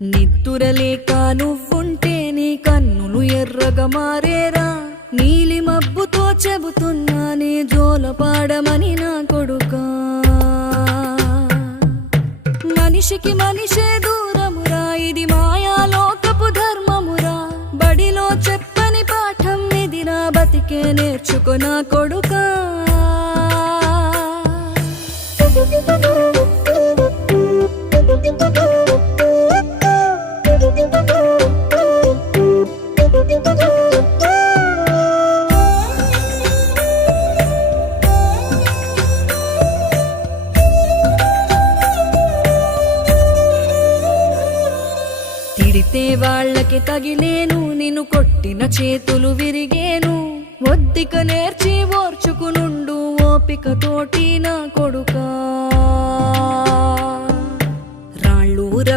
నిద్దురలేక నువ్వుంటే నీ కన్నులు ఎర్రగా మారేరా. నీలి మబ్బుతో చెబుతున్నానే జోలపాడమని నా కొడుకా. మనిషికి మనిషే దూరమురా, ఇది మాయాలోకపు ధర్మమురా. బడిలో చెప్పని పాఠం ఇదిరా, బతికే నేర్చుకో నా కొడుకా. తిడితే వాళ్ళకి తగిలేను, నిన్ను కొట్టిన చేతులు విరిగేను. ఒద్దిక నేర్చి ఓర్చుకునుండు ఓపికతోటి నా కొడుకా.